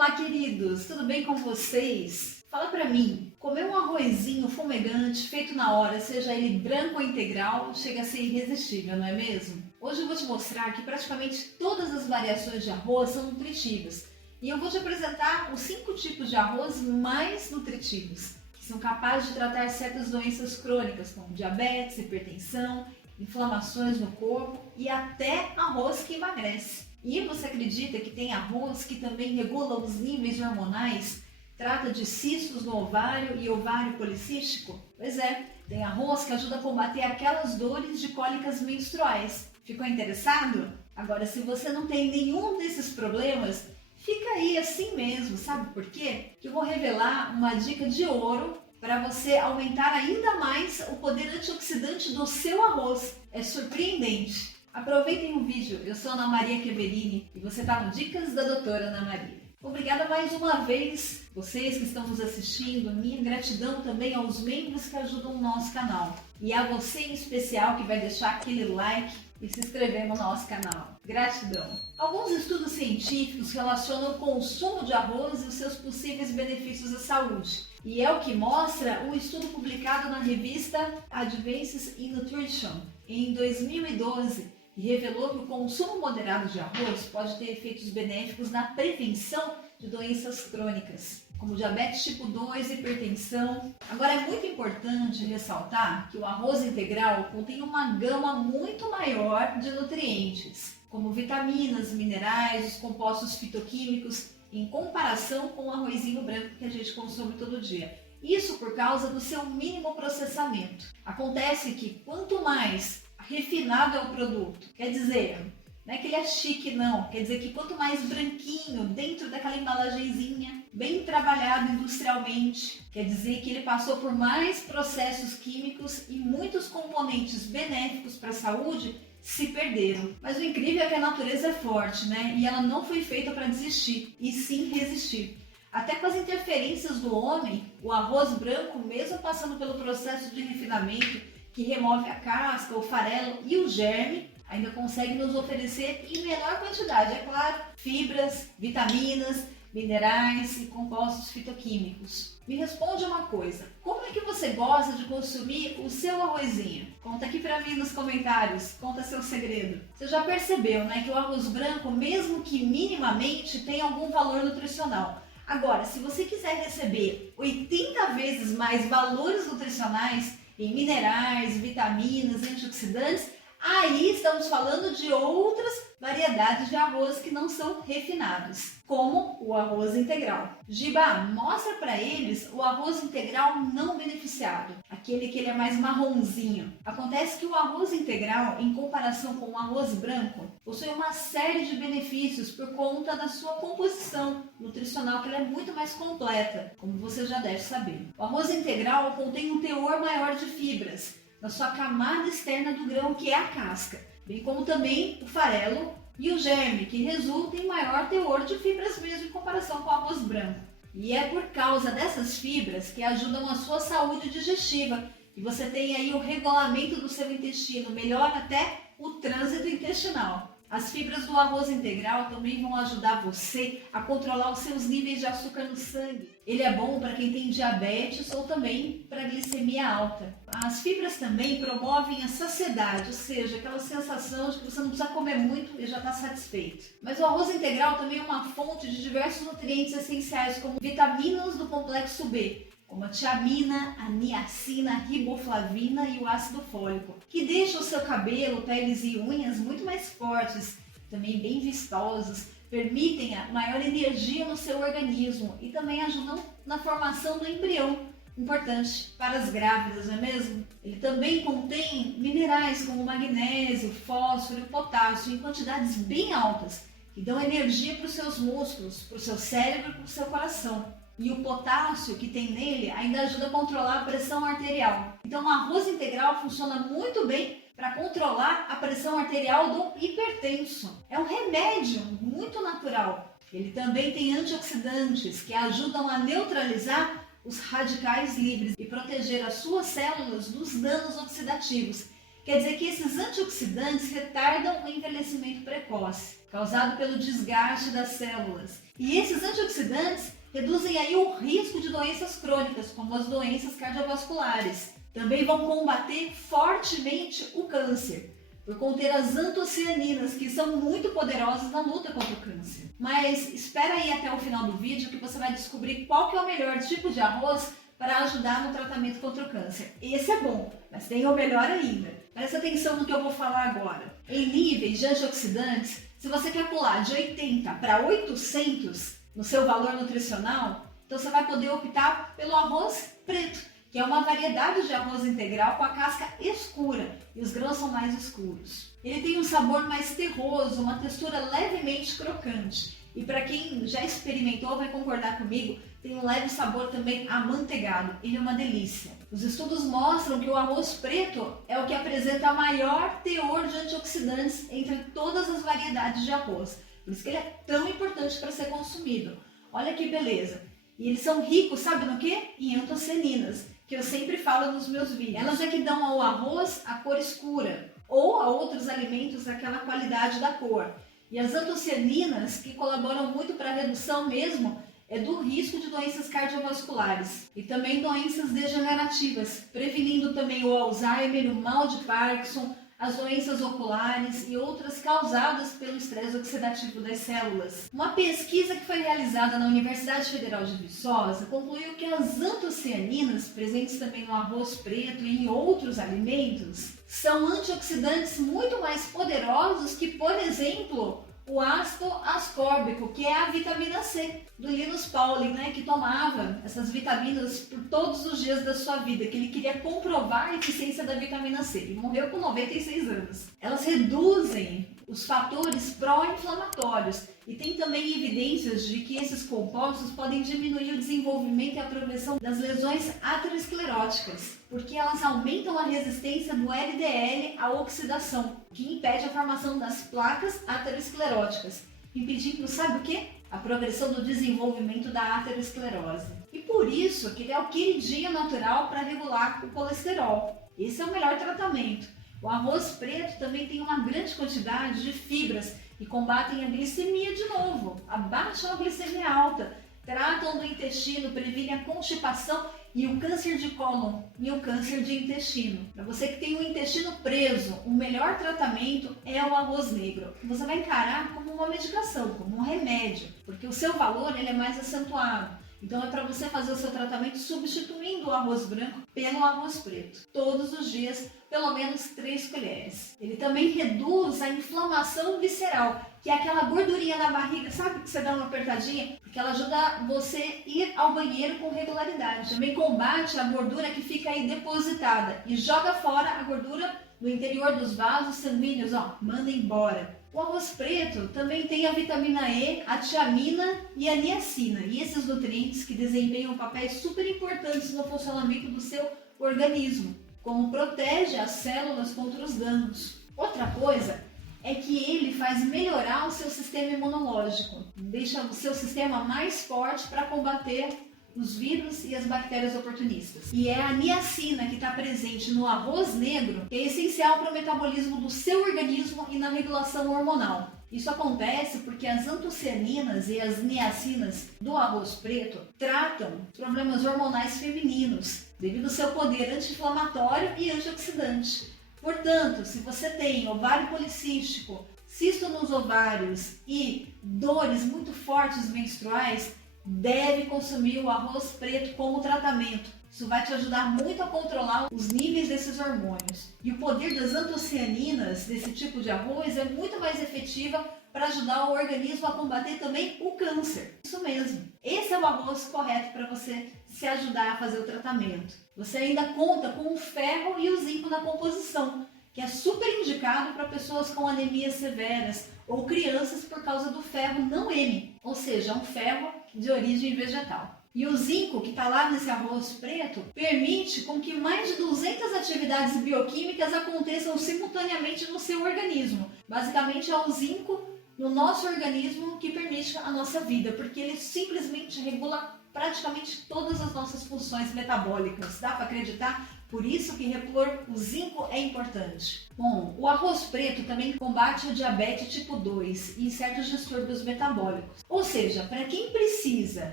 Olá, queridos! Tudo bem com vocês? Fala pra mim, comer um arrozinho fumegante feito na hora, seja ele branco ou integral, chega a ser irresistível, não é mesmo? Hoje eu vou te mostrar que praticamente todas as variações de arroz são nutritivas e eu vou te apresentar os 5 tipos de arroz mais nutritivos, que são capazes de tratar certas doenças crônicas, como diabetes, hipertensão, inflamações no corpo e até arroz que emagrece. E você acredita que tem arroz que também regula os níveis hormonais, trata de cistos no ovário e ovário policístico? Pois é, tem arroz que ajuda a combater aquelas dores de cólicas menstruais. Ficou interessado? Agora, se você não tem nenhum desses problemas, fica aí assim mesmo, sabe por quê? Que eu vou revelar uma dica de ouro para você aumentar ainda mais o poder antioxidante do seu arroz. É surpreendente. Aproveitem o vídeo, eu sou Ana Maria Queverini e você está no Dicas da Doutora Ana Maria. Obrigada mais uma vez, vocês que estão nos assistindo, minha gratidão também aos membros que ajudam o nosso canal. E a você em especial que vai deixar aquele like e se inscrever no nosso canal. Gratidão! Alguns estudos científicos relacionam o consumo de arroz e os seus possíveis benefícios à saúde. E é o que mostra um estudo publicado na revista Advances in Nutrition em 2012, que revelou que o consumo moderado de arroz pode ter efeitos benéficos na prevenção de doenças crônicas, como diabetes tipo 2 e hipertensão. Agora, é muito importante ressaltar que o arroz integral contém uma gama muito maior de nutrientes, como vitaminas, minerais, os compostos fitoquímicos, em comparação com o arrozinho branco que a gente consome todo dia. Isso por causa do seu mínimo processamento. Acontece que quanto mais refinado é o produto, quer dizer, não é que ele é chique não, quer dizer que quanto mais branquinho, dentro daquela embalagenzinha, bem trabalhado industrialmente, quer dizer que ele passou por mais processos químicos e muitos componentes benéficos para a saúde se perderam. Mas o incrível é que a natureza é forte, né? E ela não foi feita para desistir, e sim resistir. Até com as interferências do homem, o arroz branco, mesmo passando pelo processo de refinamento, que remove a casca, o farelo e o germe, ainda consegue nos oferecer em menor quantidade, é claro, fibras, vitaminas, minerais e compostos fitoquímicos. Me responde uma coisa, como é que você gosta de consumir o seu arrozinho? Conta aqui pra mim nos comentários, conta seu segredo. Você já percebeu, né, que o arroz branco, mesmo que minimamente, tem algum valor nutricional. Agora, se você quiser receber 80 vezes mais valores nutricionais em minerais, vitaminas, antioxidantes, aí estamos falando de outras variedades de arroz que não são refinados, como o arroz integral. Giba, mostra para eles o arroz integral não beneficiado, aquele que ele é mais marronzinho. Acontece que o arroz integral, em comparação com o arroz branco, possui uma série de benefícios por conta da sua composição nutricional, que ela é muito mais completa, como você já deve saber. O arroz integral contém um teor maior de fibras na sua camada externa do grão, que é a casca, bem como também o farelo e o germe, que resulta em maior teor de fibras mesmo em comparação com o arroz branco. E é por causa dessas fibras que ajudam a sua saúde digestiva, e você tem aí o regulamento do seu intestino, melhora até o trânsito intestinal. As fibras do arroz integral também vão ajudar você a controlar os seus níveis de açúcar no sangue. Ele é bom para quem tem diabetes ou também para glicemia alta. As fibras também promovem a saciedade, ou seja, aquela sensação de que você não precisa comer muito e já está satisfeito. Mas o arroz integral também é uma fonte de diversos nutrientes essenciais, como vitaminas do complexo B, como a tiamina, a niacina, a riboflavina e o ácido fólico, que deixam o seu cabelo, peles e unhas muito mais fortes, também bem vistosos, permitem a maior energia no seu organismo e também ajudam na formação do embrião, importante para as grávidas, não é mesmo? Ele também contém minerais como magnésio, fósforo e potássio em quantidades bem altas, que dão energia para os seus músculos, para o seu cérebro e para o seu coração. E o potássio que tem nele ainda ajuda a controlar a pressão arterial. Então o arroz integral funciona muito bem para controlar a pressão arterial do hipertenso. É um remédio muito natural. Ele também tem antioxidantes que ajudam a neutralizar os radicais livres e proteger as suas células dos danos oxidativos. Quer dizer que esses antioxidantes retardam o envelhecimento precoce. causado pelo desgaste das células. E esses antioxidantes reduzem aí o risco de doenças crônicas, como as doenças cardiovasculares. Também vão combater fortemente o câncer, por conter as antocianinas, que são muito poderosas na luta contra o câncer. Mas espera aí até o final do vídeo que você vai descobrir qual que é o melhor tipo de arroz para ajudar no tratamento contra o câncer. Esse é bom, mas tem o melhor ainda. Presta atenção no que eu vou falar agora. Em níveis de antioxidantes, se você quer pular de 80 para 800 no seu valor nutricional, então você vai poder optar pelo arroz preto, que é uma variedade de arroz integral com a casca escura e os grãos são mais escuros. Ele tem um sabor mais terroso, uma textura levemente crocante. E para quem já experimentou vai concordar comigo, tem um leve sabor também amanteigado. Ele é uma delícia. Os estudos mostram que o arroz preto é o que apresenta maior teor de antioxidantes entre todas as variedades de arroz. Por isso que ele é tão importante para ser consumido. Olha que beleza. E eles são ricos, sabe no quê? Em antocianinas, que eu sempre falo nos meus vídeos. Elas é que dão ao arroz a cor escura, ou a outros alimentos aquela qualidade da cor. E as antocianinas, que colaboram muito para a redução mesmo, do risco de doenças cardiovasculares e também doenças degenerativas, prevenindo também o Alzheimer, o mal de Parkinson, as doenças oculares e outras causadas pelo estresse oxidativo das células. Uma pesquisa que foi realizada na Universidade Federal de Viçosa concluiu que as antocianinas, presentes também no arroz preto e em outros alimentos, são antioxidantes muito mais poderosos que, por exemplo, o ácido ascórbico, que é a vitamina C, do Linus Pauling, que tomava essas vitaminas por todos os dias da sua vida, que ele queria comprovar a eficiência da vitamina C. Ele morreu com 96 anos. Elas reduzem os fatores pró-inflamatórios e tem também evidências de que esses compostos podem diminuir o desenvolvimento e a progressão das lesões ateroscleróticas, porque elas aumentam a resistência do LDL à oxidação, que impede a formação das placas ateroscleróticas, impedindo, sabe o quê? A progressão do desenvolvimento da aterosclerose. E por isso que ele é o queridinho natural para regular o colesterol. Esse é o melhor tratamento. O arroz preto também tem uma grande quantidade de fibras e combatem a glicemia de novo, abaixam a glicemia alta, tratam do intestino, previnem a constipação e o câncer de cólon e o câncer de intestino. Para você que tem o intestino preso, o melhor tratamento é o arroz negro. Você vai encarar como uma medicação, como um remédio, porque o seu valor ele é mais acentuado. Então é para você fazer o seu tratamento substituindo o arroz branco pelo arroz preto. Todos os dias, pelo menos 3 colheres. Ele também reduz a inflamação visceral, que é aquela gordurinha na barriga, sabe que você dá uma apertadinha? Porque ela ajuda você a ir ao banheiro com regularidade. Também combate a gordura que fica aí depositada e joga fora a gordura no interior dos vasos sanguíneos, manda embora. O arroz preto também tem a vitamina E, a tiamina e a niacina, e esses nutrientes que desempenham papéis super importantes no funcionamento do seu organismo, como protege as células contra os danos. Outra coisa é que ele faz melhorar o seu sistema imunológico, deixa o seu sistema mais forte para combater os vírus e as bactérias oportunistas. E é a niacina que está presente no arroz negro, que é essencial para o metabolismo do seu organismo e na regulação hormonal. Isso acontece porque as antocianinas e as niacinas do arroz preto tratam problemas hormonais femininos, devido ao seu poder anti-inflamatório e antioxidante. Portanto, se você tem ovário policístico, cisto nos ovários e dores muito fortes menstruais, deve consumir o arroz preto como tratamento. Isso vai te ajudar muito a controlar os níveis desses hormônios. E o poder das antocianinas desse tipo de arroz é muito mais efetiva para ajudar o organismo a combater também o câncer. Isso mesmo. Esse é o arroz correto para você se ajudar a fazer o tratamento. Você ainda conta com o ferro e o zinco na composição, que é super indicado para pessoas com anemias severas ou crianças por causa do ferro não M, ou seja, um ferro de origem vegetal. E o zinco, que está lá nesse arroz preto, permite com que mais de 200 atividades bioquímicas aconteçam simultaneamente no seu organismo. Basicamente é o zinco no nosso organismo que permite a nossa vida, porque ele simplesmente regula praticamente todas as nossas funções metabólicas. Dá para acreditar? Por isso que repor o zinco é importante. Bom, o arroz preto também combate o diabetes tipo 2 e certos distúrbios metabólicos. Ou seja, para quem precisa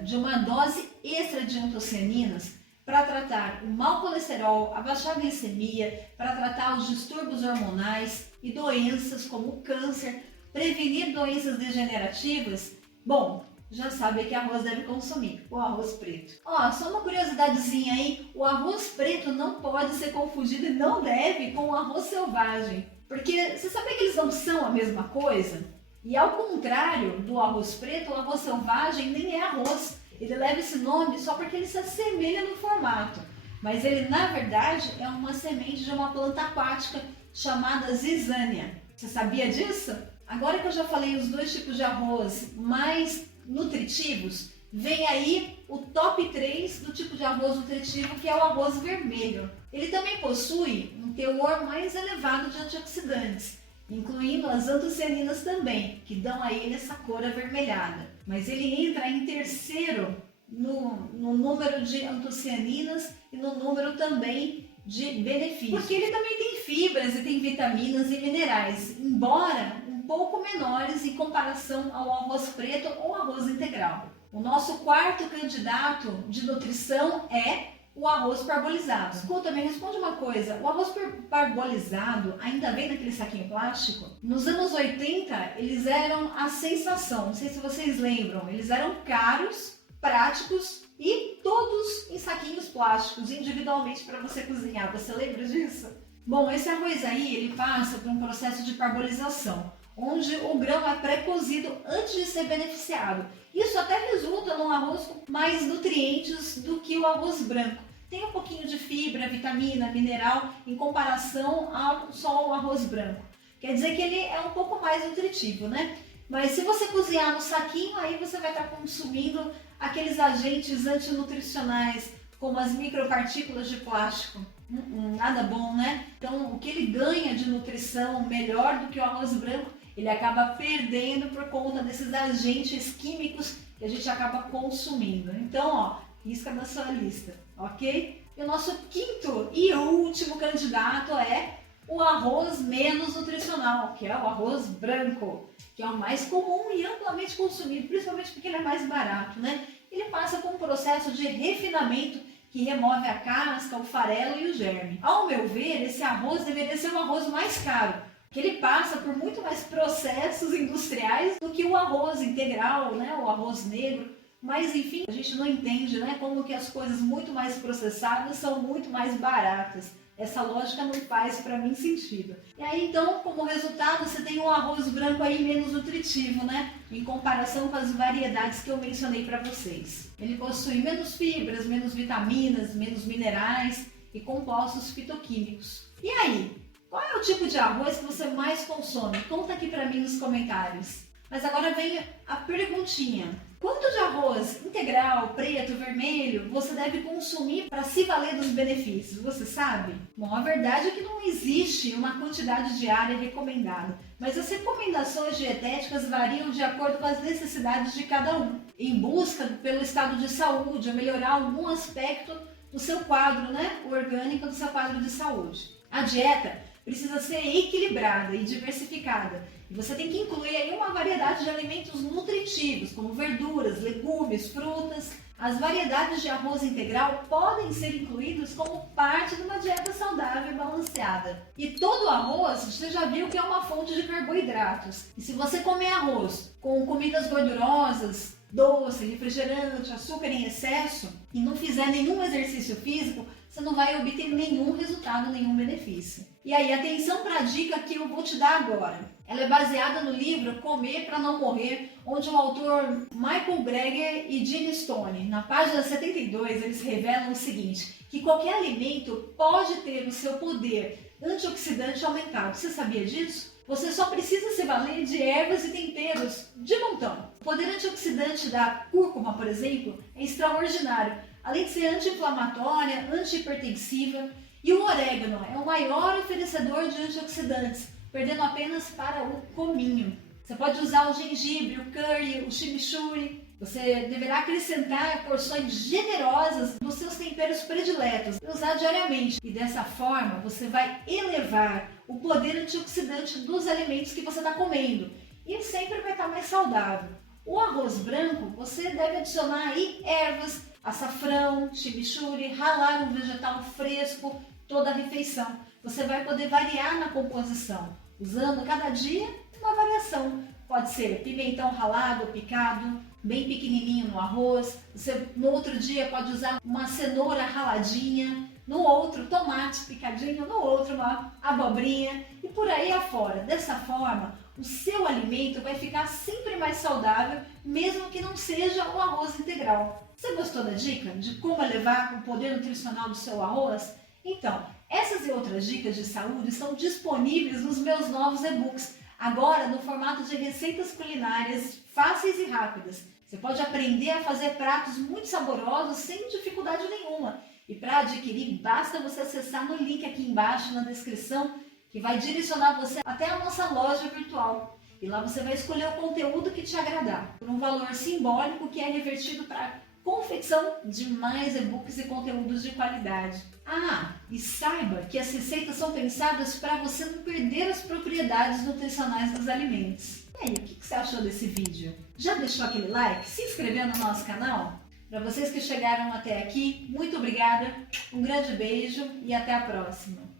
de uma dose extra de antocianinas para tratar o mau colesterol, abaixar a glicemia, para tratar os distúrbios hormonais e doenças como o câncer, prevenir doenças degenerativas, bom, já sabe que arroz deve consumir, o arroz preto. Ó, só uma curiosidadezinha aí, o arroz preto não pode ser confundido e não deve com o arroz selvagem, porque você sabia que eles não são a mesma coisa? E ao contrário do arroz preto, o arroz selvagem nem é arroz, ele leva esse nome só porque ele se assemelha no formato, mas ele na verdade é uma semente de uma planta aquática chamada zizânia. Você sabia disso? Agora que eu já falei os dois tipos de arroz mais nutritivos, vem aí o top 3 do tipo de arroz nutritivo, que é o arroz vermelho. Ele também possui um teor mais elevado de antioxidantes, incluindo as antocianinas também, que dão a ele essa cor avermelhada. Mas ele entra em terceiro no número de antocianinas e no número também de benefícios. Porque ele também tem fibras e tem vitaminas e minerais, embora um pouco menores em comparação ao arroz preto ou arroz integral. O nosso quarto candidato de nutrição é o arroz parbolizado. Escuta, me responde uma coisa, o arroz parbolizado ainda vem naquele saquinho plástico? Nos anos 80, eles eram a sensação, não sei se vocês lembram, eles eram caros, práticos e todos em saquinhos plásticos, individualmente para você cozinhar. Você lembra disso? Bom, esse arroz aí, ele passa por um processo de parbolização, onde o grão é pré-cozido antes de ser beneficiado. Isso até resulta num arroz com mais nutrientes do que o arroz branco. Tem um pouquinho de fibra, vitamina, mineral em comparação ao só o arroz branco. Quer dizer que ele é um pouco mais nutritivo, né? Mas se você cozinhar no saquinho, aí você vai estar consumindo aqueles agentes antinutricionais, como as micropartículas de plástico. Nada bom, né? Então, o que ele ganha de nutrição melhor do que o arroz branco, ele acaba perdendo por conta desses agentes químicos que a gente acaba consumindo. Então, ó, risca na sua lista, ok? E o nosso quinto e último candidato é o arroz menos nutricional, que é o arroz branco, que é o mais comum e amplamente consumido, principalmente porque ele é mais barato, né? Ele passa por um processo de refinamento que remove a casca, o farelo e o germe. Ao meu ver, esse arroz deveria ser o arroz mais caro, que ele passa por muito mais processos industriais do que o arroz integral, né? O arroz negro. Mas enfim, a gente não entende, né? Como que as coisas muito mais processadas são muito mais baratas. Essa lógica não faz para mim sentido. E aí então, como resultado, você tem um arroz branco aí menos nutritivo, né? Em comparação com as variedades que eu mencionei para vocês. Ele possui menos fibras, menos vitaminas, menos minerais e compostos fitoquímicos. E aí? Qual é o tipo de arroz que você mais consome? Conta aqui para mim nos comentários. Mas agora vem a perguntinha. Quanto de arroz integral, preto, vermelho você deve consumir para se valer dos benefícios? Você sabe? Bom, a verdade é que não existe uma quantidade diária recomendada, mas as recomendações dietéticas variam de acordo com as necessidades de cada um, em busca pelo estado de saúde ou melhorar algum aspecto do seu quadro, né, orgânico do seu quadro de saúde. A dieta precisa ser equilibrada e diversificada. E você tem que incluir aí uma variedade de alimentos nutritivos, como verduras, legumes, frutas. As variedades de arroz integral podem ser incluídas como parte de uma dieta saudável e balanceada. E todo arroz, você já viu que é uma fonte de carboidratos. E se você comer arroz com comidas gordurosas, doce, refrigerante, açúcar em excesso e não fizer nenhum exercício físico, você não vai obter nenhum resultado, nenhum benefício. E aí, atenção para a dica que eu vou te dar agora. Ela é baseada no livro Comer para Não Morrer, onde o autor Michael Greger e Gene Stone, na página 72, eles revelam o seguinte, que qualquer alimento pode ter o seu poder antioxidante aumentado. Você sabia disso? Você só precisa se valer de ervas e temperos de montão. O poder antioxidante da cúrcuma, por exemplo, é extraordinário. Além de ser anti-inflamatória, anti-hipertensiva, e o orégano é o maior oferecedor de antioxidantes, perdendo apenas para o cominho. Você pode usar o gengibre, o curry, o chimichurri. Você deverá acrescentar porções generosas dos seus temperos prediletos e usar diariamente. E dessa forma você vai elevar o poder antioxidante dos alimentos que você está comendo e sempre vai estar mais saudável. O arroz branco você deve adicionar aí ervas, açafrão, chimichurri, ralar um vegetal fresco toda a refeição. Você vai poder variar na composição, usando cada dia uma variação. Pode ser pimentão ralado ou picado, bem pequenininho no arroz. Você no outro dia pode usar uma cenoura raladinha, no outro tomate picadinho, no outro uma abobrinha e por aí afora. Dessa forma, o seu alimento vai ficar sempre mais saudável, mesmo que não seja o arroz integral. Você gostou da dica de como elevar o poder nutricional do seu arroz? Então, essas e outras dicas de saúde estão disponíveis nos meus novos e-books, agora no formato de receitas culinárias fáceis e rápidas. Você pode aprender a fazer pratos muito saborosos sem dificuldade nenhuma. E para adquirir, basta você acessar no link aqui embaixo na descrição, que vai direcionar você até a nossa loja virtual. E lá você vai escolher o conteúdo que te agradar, por um valor simbólico que é revertido para confecção de mais e-books e conteúdos de qualidade. Ah, e saiba que as receitas são pensadas para você não perder as propriedades nutricionais dos alimentos. E aí, o que você achou desse vídeo? Já deixou aquele like? Se inscreveu no nosso canal? Para vocês que chegaram até aqui, muito obrigada, um grande beijo e até a próxima!